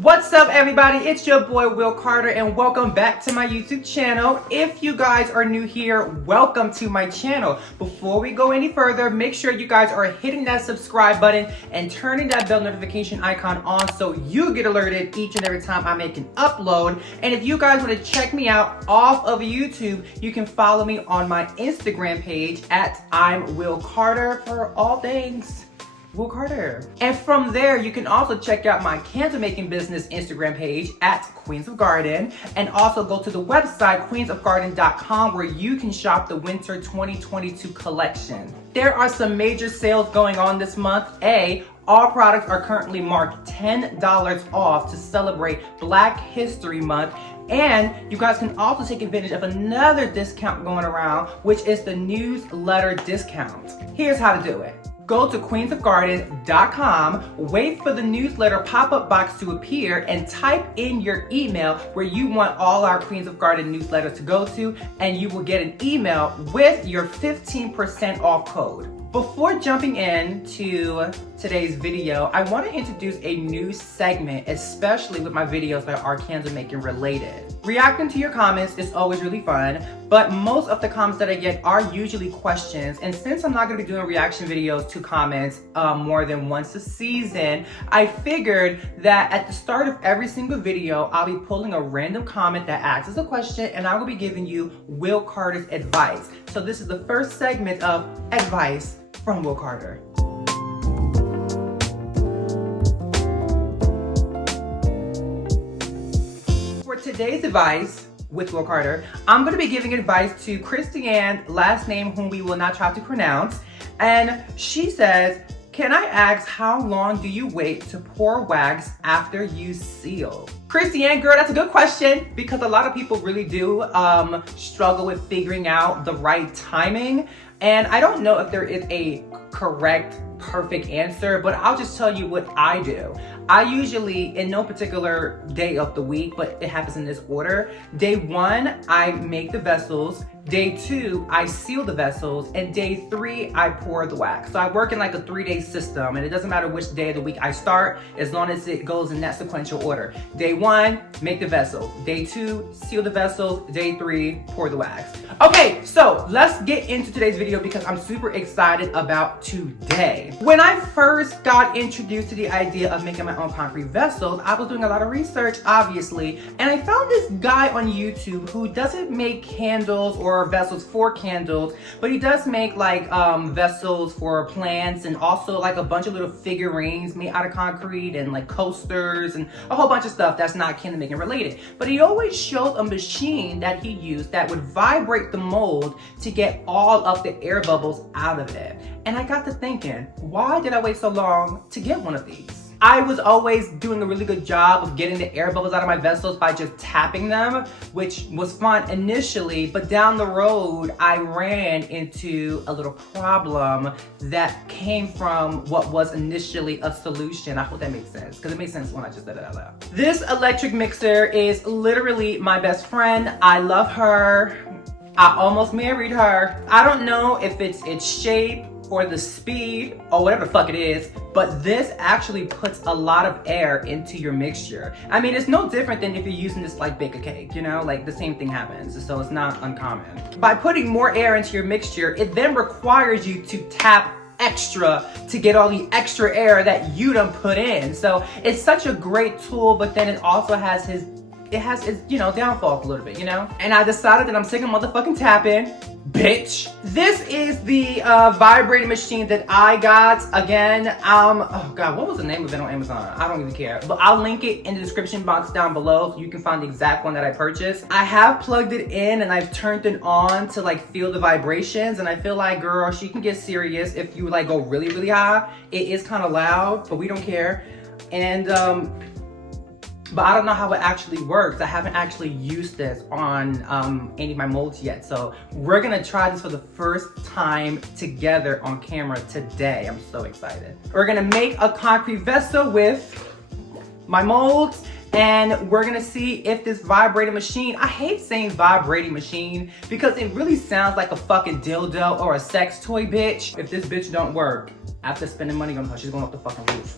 What's up, everybody? It's your boy Will Carter and welcome back to my YouTube channel. If you guys are new here, welcome to my channel. Before we go any further, make sure you guys are hitting that subscribe button and turning that bell notification icon on so you get alerted each and every time I make an upload. And if you guys want to check me out off of YouTube, you can follow me on my Instagram page at I'm Will Carter for all things Will Carter. And from there, you can also check out my candle making business Instagram page at Queens of Garden, and also go to the website queensofgarden.com where you can shop the winter 2022 collection. There are some major sales going on this month. All products are currently marked $10 off to celebrate Black History Month. And you guys can also take advantage of another discount going around, which is the newsletter discount. Here's how to do it. Go to queensofgarden.com, wait for the newsletter pop-up box to appear, and type in your email where you want all our Queens of Garden newsletters to go to, and you will get an email with your 15% off code. Before jumping into today's video, I want to introduce a new segment, especially with my videos that are candle making related. Reacting to your comments is always really fun, but most of the comments that I get are usually questions. And since I'm not going to be doing reaction videos to comments more than once a season, I figured that at the start of every single video, I'll be pulling a random comment that asks as a question, and I will be giving you Will Carter's advice. So this is the first segment of advice from Will Carter. For today's advice with Will Carter, I'm going to be giving advice to Christiane, last name whom we will not try to pronounce. And she says, can I ask how long do you wait to pour wax after you seal? Christiane, girl, that's a good question because a lot of people really do struggle with figuring out the right timing. And I don't know if there is a correct, perfect answer, but I'll just tell you what I do. I usually, in no particular day of the week, but it happens in this order. Day 1, I make the vessels. Day 2, I seal the vessels. And day 3, I pour the wax. So I work in like a 3-day system, and it doesn't matter which day of the week I start, as long as it goes in that sequential order. Day 1, make the vessels. Day 2, seal the vessels. Day 3, pour the wax. Okay, so let's get into today's video because I'm super excited about today. When I first got introduced to the idea of making my own concrete vessels, I was doing a lot of research, obviously, and I found this guy on YouTube who doesn't make candles or vessels for candles, but he does make like vessels for plants and also like a bunch of little figurines made out of concrete and like coasters and a whole bunch of stuff that's not candle making related. But he always showed a machine that he used that would vibrate the mold to get all of the air bubbles out of it. And I got to thinking, why did I wait so long to get one of these? I was always doing a really good job of getting the air bubbles out of my vessels by just tapping them, which was fun initially, but down the road, I ran into a little problem that came from what was initially a solution. I hope that makes sense, because it makes sense when I just said it out loud. This electric mixer is literally my best friend. I love her. I almost married her. I don't know if it's its shape or the speed or whatever the fuck it is, but this actually puts a lot of air into your mixture. I mean, it's no different than if you're using this like bake a cake, you know, like the same thing happens, so it's not uncommon. By putting more air into your mixture, it then requires you to tap extra to get all the extra air that you done put in. So it's such a great tool, but then it also has its, you know, downfalls a little bit, you know? And I decided that I'm sick of motherfucking tapping, bitch. This is the vibrating machine that I got. Again, oh God, what was the name of it on Amazon? I don't even care. But I'll link it in the description box down below so you can find the exact one that I purchased. I have plugged it in and I've turned it on to like feel the vibrations, and I feel like, girl, she can get serious if you like go really, really high. It is kind of loud, but we don't care. And but I don't know how it actually works. I haven't actually used this on any of my molds yet. So we're gonna try this for the first time together on camera today. I'm so excited. We're gonna make a concrete vessel with my molds, and we're gonna see if this vibrating machine, I hate saying vibrating machine because it really sounds like a fucking dildo or a sex toy, bitch. If this bitch don't work, after spending money on her, she's going off the fucking roof.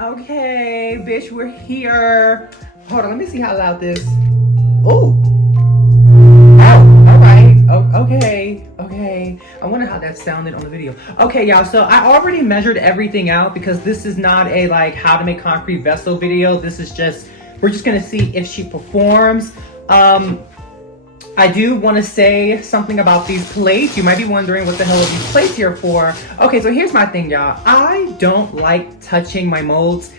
Okay, bitch, we're here. Hold on, let me see how loud this. Oh. Oh, all right. Oh, okay. I wonder how that sounded on the video. Okay, y'all, so I already measured everything out because this is not a like how to make concrete vessel video. This is just, we're just gonna see if she performs. I do want to say something about these plates. You might be wondering what the hell are these plates here for. Okay, so here's my thing, y'all. I don't like touching my molds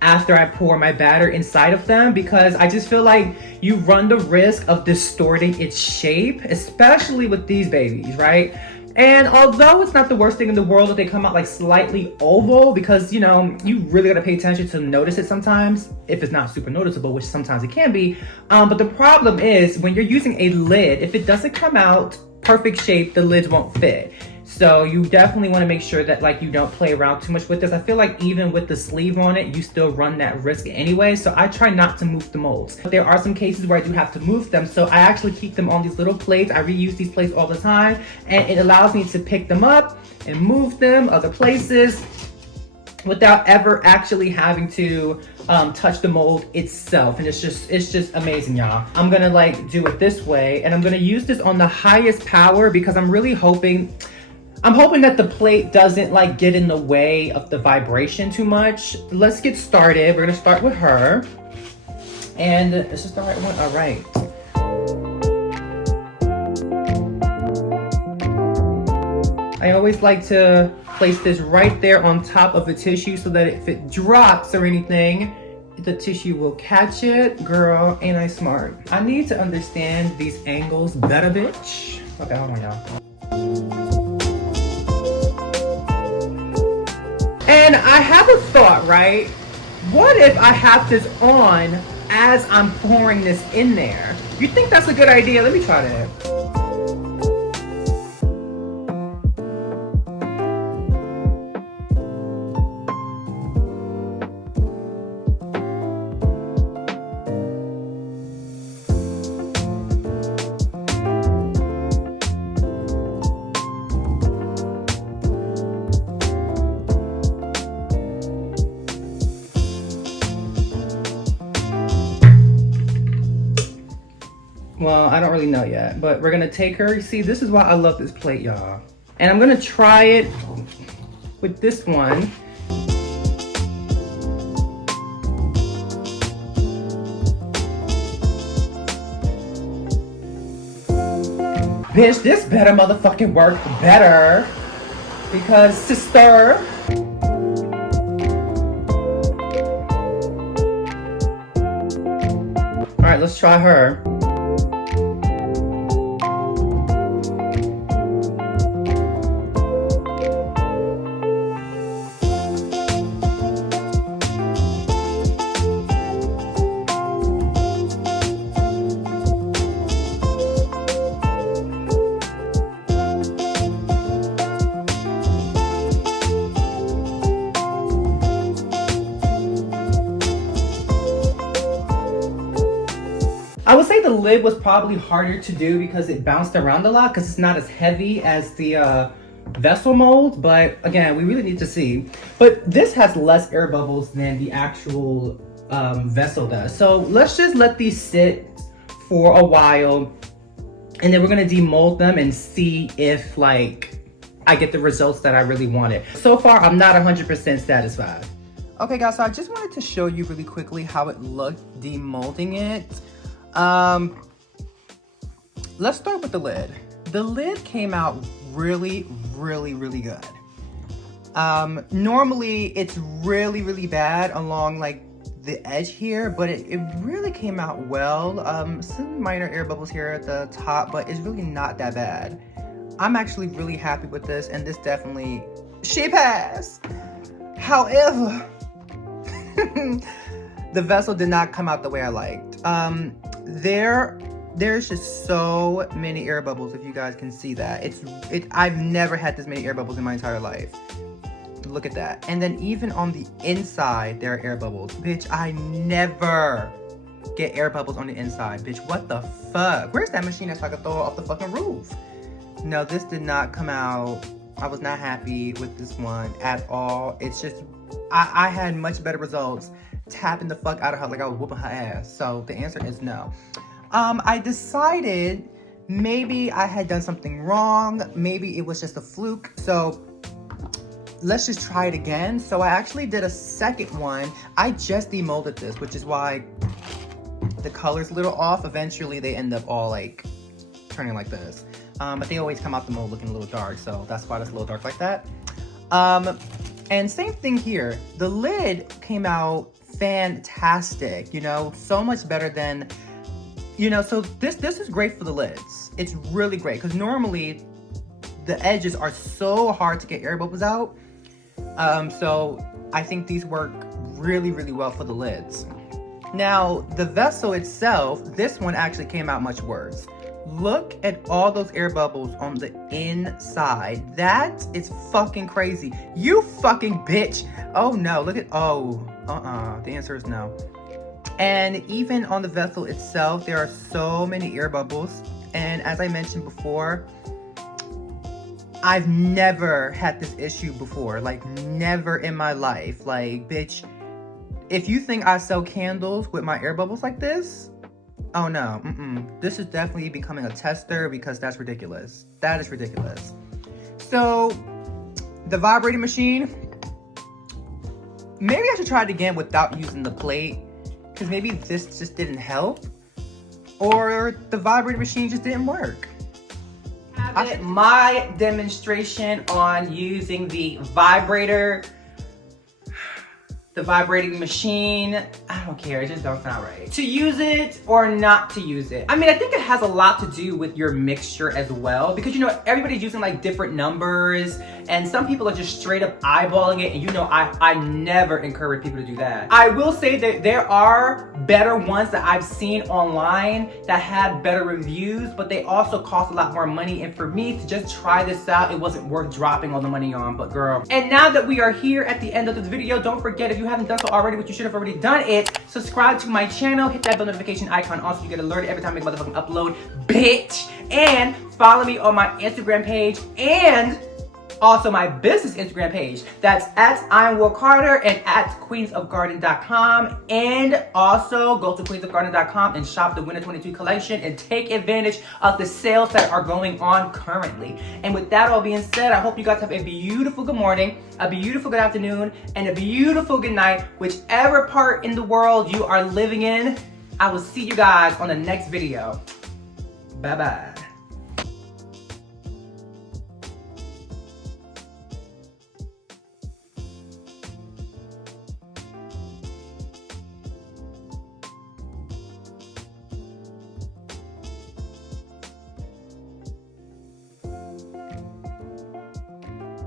after I pour my batter inside of them because I just feel like you run the risk of distorting its shape, especially with these babies, right? And although it's not the worst thing in the world if they come out like slightly oval, because you know, you really gotta pay attention to notice it sometimes, if it's not super noticeable, which sometimes it can be. But the problem is when you're using a lid, if it doesn't come out perfect shape, the lids won't fit. So you definitely want to make sure that like you don't play around too much with this. I feel like even with the sleeve on it, you still run that risk anyway. So I try not to move the molds. But there are some cases where I do have to move them. So I actually keep them on these little plates. I reuse these plates all the time. And it allows me to pick them up and move them other places without ever actually having to touch the mold itself. And it's just amazing, y'all. I'm gonna like do it this way. And I'm gonna use this on the highest power because I'm really hoping that the plate doesn't like get in the way of the vibration too much. Let's get started. We're gonna start with her. And is this the right one? All right. I always like to place this right there on top of the tissue so that if it drops or anything, the tissue will catch it. Girl, ain't I smart? I need to understand these angles better, bitch. Okay, hold on, y'all. And I have a thought, right? What if I have this on as I'm pouring this in there? You think that's a good idea? Let me try that. Well, I don't really know yet, but we're gonna take her. See, this is why I love this plate, y'all. And I'm gonna try it with this one. Bitch, this better motherfucking work better. Because sister. All right, let's try her. I would say the lid was probably harder to do because it bounced around a lot because it's not as heavy as the vessel mold, but again, we really need to see. But this has less air bubbles than the actual vessel does. So let's just let these sit for a while and then we're gonna demold them and see if like I get the results that I really wanted. So far, I'm not 100% satisfied. Okay guys, so I just wanted to show you really quickly how it looked demolding it. Let's start with the lid. The lid came out really good. Normally it's really bad along like the edge here, but it really came out well. Some minor air bubbles here at the top, but it's really not that bad. I'm actually really happy with this, and this definitely, she passed. However, the vessel did not come out the way I liked. There's just so many air bubbles, if you guys can see that. I've never had this many air bubbles in my entire life. Look at that. And then even on the inside, there are air bubbles. Bitch, I never get air bubbles on the inside. Bitch, what the fuck? Where's that machine so I can throw it off the fucking roof? No, this did not come out. I was not happy with this one at all. It's just I had much better results tapping the fuck out of her like I was whooping her ass. So the answer is no. I decided maybe I had done something wrong. Maybe it was just a fluke. So let's just try it again. So I actually did a second one. I just demolded this, which is why the color's a little off. Eventually they end up all like turning like this. But they always come out the mold looking a little dark. So that's why it's a little dark like that. And same thing here. The lid came out fantastic, you know, so much better than, you know, so this is great for the lids. It's really great because normally the edges are so hard to get air bubbles out. So I think these work really, really well for the lids. Now, the vessel itself, this one actually came out much worse. Look at all those air bubbles on the inside. That is fucking crazy. You fucking bitch. Oh no, look at, the answer is no. And even on the vessel itself, there are so many air bubbles. And as I mentioned before, I've never had this issue before. Like, never in my life. Like, bitch, if you think I sell candles with my air bubbles like this, oh no, this is definitely becoming a tester because that's ridiculous. That is ridiculous. So, the vibrating machine, maybe I should try it again without using the plate because maybe this just didn't help or the vibrating machine just didn't work. My demonstration on using the vibrating machine, I don't care, it just don't sound right. To use it or not to use it. I mean, I think it has a lot to do with your mixture as well, because you know, everybody's using like different numbers and some people are just straight up eyeballing it, and you know, I never encourage people to do that. I will say that there are better ones that I've seen online that had better reviews, but they also cost a lot more money, and for me to just try this out, it wasn't worth dropping all the money on, but girl. And now that we are here at the end of this video, don't forget, if you haven't done so already, which you should have already done it, subscribe to my channel, hit that bell notification icon also, you get alerted every time I make a motherfucking upload, bitch. And follow me on my Instagram page and also my business Instagram page. That's at I'm Will Carter and at queensofgarden.com. And also go to queensofgarden.com and shop the Winter 22 collection and take advantage of the sales that are going on currently. And with that all being said, I hope you guys have a beautiful good morning, a beautiful good afternoon, and a beautiful good night, whichever part in the world you are living in. I will see you guys on the next video. Bye-bye.